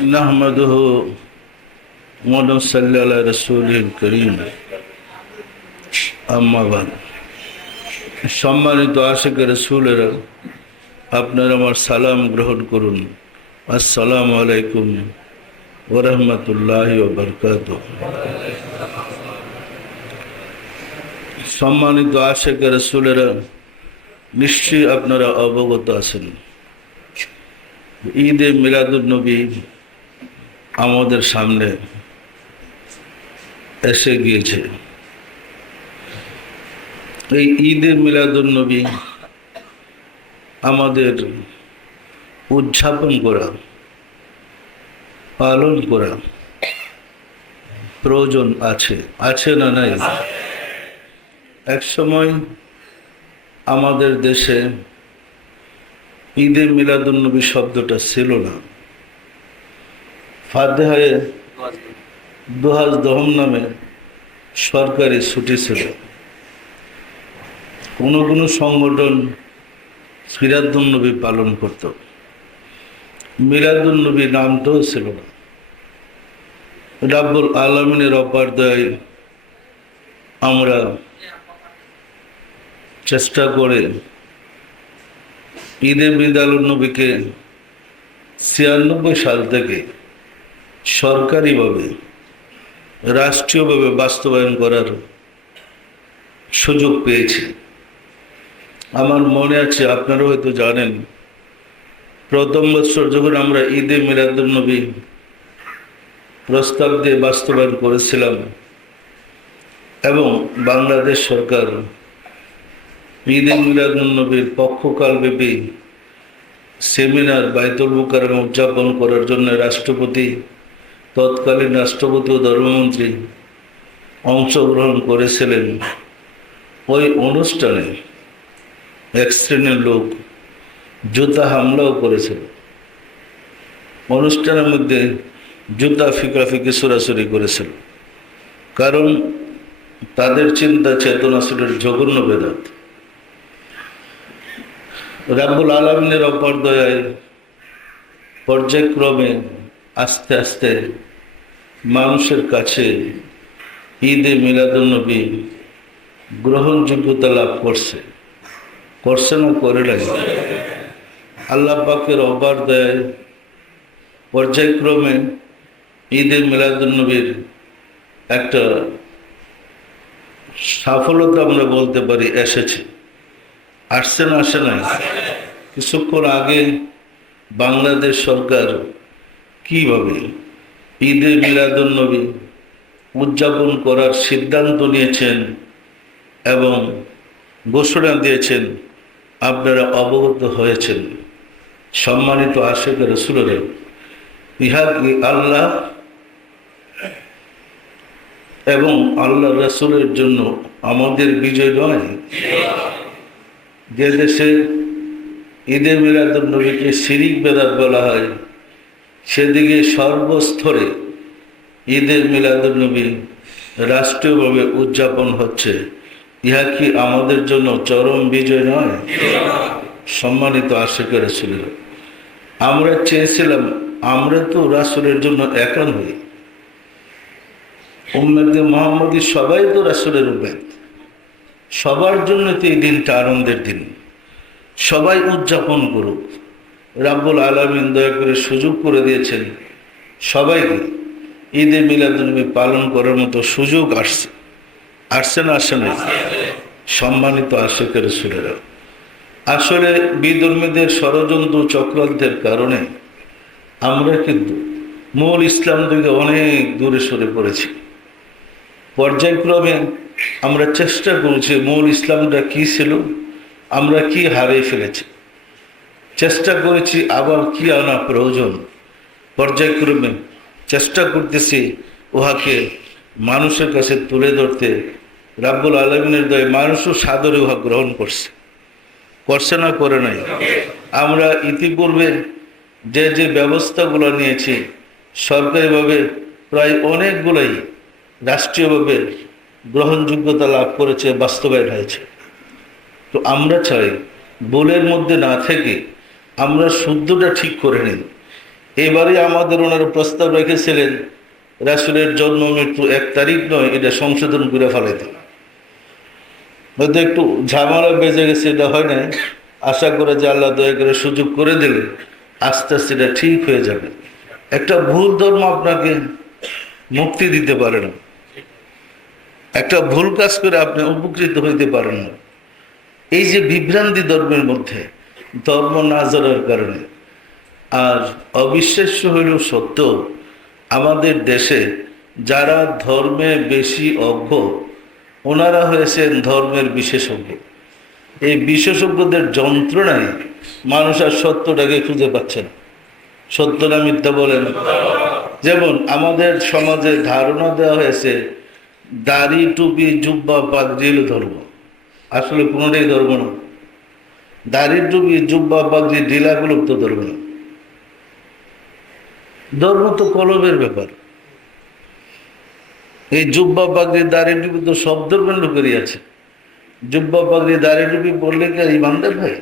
नहमदुहु व नसल्ली अला रसूलिल करीम अम्मा बाद। সম্মানিত আশিক রাসূলেরা, আপনারা আমার সালাম গ্রহণ করুন। আসসালামু আলাইকুম ওয়া রাহমাতুল্লাহি ওয়া বারাকাতুহু। সম্মানিত আশিক রাসূলেরা, নিশ্চয়ই আপনারা অবগত আছেন ঈদে মিলাদুন নবী আমাদের সামনে এসে গিয়েছে। এই ঈদে মিলাদুন নবী আমাদের উদযাপন করা, পালন করা প্রয়োজন আছে না নাই? এক সময় আমাদের দেশে ঈদে মিলাদুন নবী শব্দটা ছিল না। ফাতেহায়ে দুহাজ দহম নামে সরকারি ছুটি ছিল। কোনো কোনো সংগঠন সিরাতুন নবী পালন করত, মিলাদুন নবী নামটাও ছিল না। রাব্বুল আলামিনের অপার দয়ায় আমরা চেষ্টা করে ঈদে মিলাদুন নবীকে 96 সাল থেকে সরকারিভাবে, রাষ্ট্রীয়ভাবে বাস্তবায়ন করার সুযোগ পেয়েছি। আমার মনে আছে, আপনারা হয়তো জানেন, প্রথম বছর যখন আমরা ঈদে মিলাদুন নবী প্রস্তাব দিয়ে বাস্তবায়ন করেছিলাম এবং বাংলাদেশ সরকার ঈদে মিলাদুন নবীর পক্ষকালব্যাপী সেমিনার বাইতুল মুকাররমে উদযাপন করার জন্য তৎকালীন রাষ্ট্রপতি ও ধর্মমন্ত্রী অংশগ্রহণ করেছিলেন। ওই অনুষ্ঠানে এক শ্রেণীর লোক জুতা হামলাও করেছিল। অনুষ্ঠানের মধ্যে জুতা ফিকাফিকি ছোড়াছুড়ি করেছিল, কারণ তাদের চিন্তা চেতনা ছিল জঘন্য বেদাত। রাব্বুল আলামিনের অপার দয়ায় পর্যায়ক্রমে আস্তে আস্তে মানুষের কাছে ঈদে মিলাদুন নবী গ্রহণযোগ্যতা লাভ করছে না করে লাগে? আল্লাহ পাকের অপার দয়ায় পর্যায়ক্রমে ঈদে মিলাদুন নবীর একটা সফলতা আমরা বলতে পারি আসছে না, আসে নাই? কিছুক্ষণ আগে বাংলাদেশ সরকার কিভাবে ঈদে মিলাদুন নবী উদযাপন করার সিদ্ধান্ত নিয়েছেন এবং ঘোষণা দিয়েছেন, আপনারা অবগত হয়েছেন। সম্মানিত আশিক রাসূলেরা, ইহা কি আল্লাহ এবং আল্লাহ রাসূলের জন্য আমাদের বিজয় নয়? যে দেশে ঈদে মিলাদুন নবীকে শিরিক বেদাত বলা হয়, সেদিকে সর্বস্তরে ঈদে মিলাদুন নবী রাষ্ট্রীয়ভাবে উদযাপন হচ্ছে। ইহা কি আমাদের জন্য চরম বিজয় নয়? সম্মানিত আশিক রাসূলেরা, আমরা চেয়েছিলাম আমরা তো রাসূলের জন্য একান হই। উম্মতে মুহাম্মদী সবাই তো রাসূলের উম্মত, সবার জন্য তো এই দিনটা আনন্দের দিন, সবাই উদযাপন করুক। রাব্বুল আলামিন দয়া করে সুযোগ করে দিয়েছেন সবাইকে ঈদে মিলাদুন নবী পালন করার মতো সুযোগ আসছে না, আসে না? সম্মানিত আশিক রাসূলেরা, আসলে বিধর্মীদের ষড়যন্ত্র চক্রান্তের কারণে আমরা কিন্তু মূল ইসলাম থেকে অনেক দূরে সরে পড়েছি। পর্যায়ক্রমে আমরা চেষ্টা করেছি মূল ইসলামটা কি ছিল, আমরা কি হারিয়ে ফেলেছি, চেষ্টা করেছি আবার কি আনা প্রয়োজন। পর্যায়ক্রমে চেষ্টা করতেছি উহাকে মানুষের কাছে তুলে ধরতে। রাব্বুল আলামিনের দয়ায় মানুষও সাদরে উহা গ্রহণ করছে না, করে নাই? আমরা ইতিপূর্বে যে ব্যবস্থাগুলো নিয়েছি সরকারিভাবে, প্রায় অনেকগুলাই রাষ্ট্রীয়ভাবে গ্রহণযোগ্যতা লাভ করেছে, বাস্তবায়ন হয়েছে। তো আমরা চাই ভুলের মধ্যে না থেকে আমরা শুদ্ধটা ঠিক করে নিই। এবারে আমাদের ওনারা প্রস্তাব রেখেছিলেন রাসূলের জন্ম মৃত্যু 1 তারিখ নয়, এটা সংশোধন করে ফেলাইতে। হয়তো একটু ঝামেলা বেজে গেছে, এটা হয় না। আশা করে যে আল্লাহ দয়া করে সুযোগ করে দিলে আস্তে আস্তে এটা ঠিক হয়ে যাবে। একটা ভুল ধর্ম আপনাকে মুক্তি দিতে পারে না, একটা ভুল কাজ করে আপনি উপকৃত হইতে পারেন না। এই যে বিভ্রান্তি ধর্মের মধ্যে, ধর্ম না জানার কারণে। আর অবিশ্বাস্য হইলেও সত্য, আমাদের দেশে যারা ধর্মে বেশি অজ্ঞ ওনারা হয়েছেন ধর্মের বিশেষজ্ঞ। এই বিশেষজ্ঞদের যন্ত্রণায় মানুষ আর সত্যটাকে খুঁজে পাচ্ছে না। সত্য না মিথ্যা বলেন? যেমন আমাদের সমাজে ধারণা দেওয়া হয়েছে দাড়ি টুপি জুব্বা পাগড়ি ধর্ম। আসলে কোনোটাই ধর্ম না। দাড়ি টুপি জুব্বা পাগড়ি ঢিলাগুলো তো ধর্ম না। ধর্ম তো কলবের ব্যাপার। এই জুব্বা পাগড়ি দাড়ি টুপি তো সব ধর্মের লোকেরই আছে। জুব্বা পাগড়ি দাড়ি টুপি বললে কি আর ইমানদার ভাই?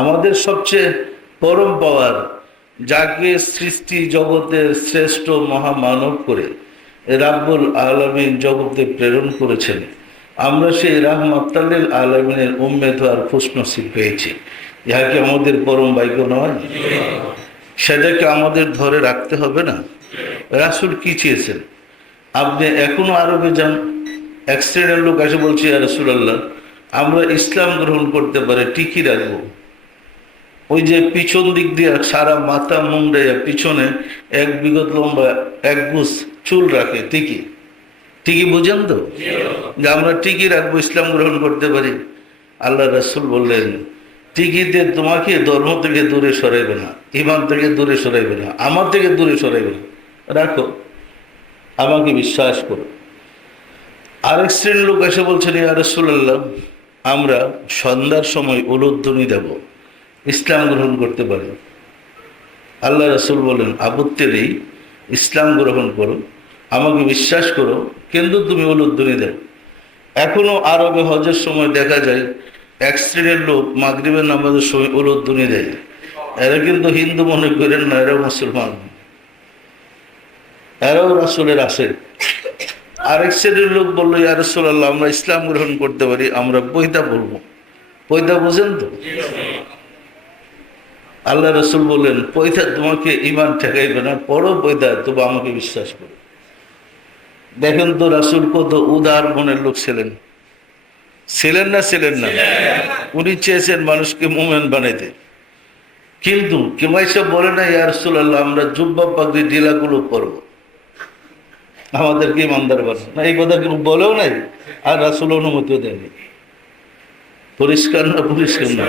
আমাদের সবচেয়ে পরম পাওয়ার, যাকে সৃষ্টি জগতের শ্রেষ্ঠ মহামানব করে রাব্বুল আলামিন জগতে প্রেরণ করেছেন, আমরা সেই রাহমাতুল লিল আলামিনের উম্মত আর খুশনসিব পেয়েছি। ইহা কি আমাদের পরম ভাগ্য নয়? সেটাকে আমাদের ধরে রাখতে হবে না? রাসূল কি চেয়েছেন? আপনি এখনো আরবে যান, এক শ্রেণীর লোক এসে বলছে, ইয়া রাসূলুল্লাহ, আমরা ইসলাম গ্রহণ করতে পারে টিকি রাখবো। ওই যে পিছন দিক দিয়ে সারা মাথা মুন্ডাইয়া পিছনে 1 বিঘত লম্বা 1 গুছ চুল রাখে টিকি। টিকি বুঝেন তো? যে আমরা টিকি রাখবো, ইসলাম গ্রহণ করতে পারি। আল্লাহ রাসূল বললেন, টিকিতে তোমাকে ধর্ম থেকে দূরে সরাইবে না, ইমান থেকে দূরে সরাইবে না, আমার থেকে দূরে সরাইবে না। রাখো, আমাকে বিশ্বাস করো। আরেক শ্রেণীর লোক এসে বলছেন, ইয়া রাসূলুল্লাহ, আমরা সন্ধ্যার সময় উলুধ্বনি দেব, ইসলাম গ্রহণ করতে পারি। আল্লাহ রাসূল বলেন, আপত্তি নেই, ইসলাম গ্রহণ করো, আমাকে বিশ্বাস করো, কিন্তু তুমি উলুধ্বনি দেও। এখনো আরবে হজের সময় দেখা যায় এক শ্রেণীর লোক মাগরিবের নামাজের সময় উলুধ্বনি দেয়। এরা কিন্তু হিন্দু মনে করেন না, এরাও মুসলমান, এরাও রাসূলের আসে। আরেক শ্রেণীর লোক বললো, ইয়া রাসূলুল্লাহ, আমরা ইসলাম গ্রহণ করতে পারি, আমরা পয়দা বলবো। পয়দা বুঝেন তো? আল্লাহ রাসূল বললেন, পয়দা তোমাকে ইমান ঠেকাইবে না, পড়ো পয়দা, তবু আমাকে বিশ্বাস করো। দেখেন তো রাসূল কত উদার মনের লোক ছিলেন। ছিলেন না? ছিলেন না? উনি চেয়েছেন মানুষকে মুমিন বানাইতে। কিন্তু কেউ এসে বলে না, ইয়া রাসূলুল্লাহ, আমরা জুব্বা পাগড়ি ঢিলাগুলো পরবো, আমাদেরকে ইমানদার বানান না। এই কথা কেউ বলেও নাই, আর রাসূল অনুমতিও দেয়নি। পরিষ্কার না? পরিষ্কার না?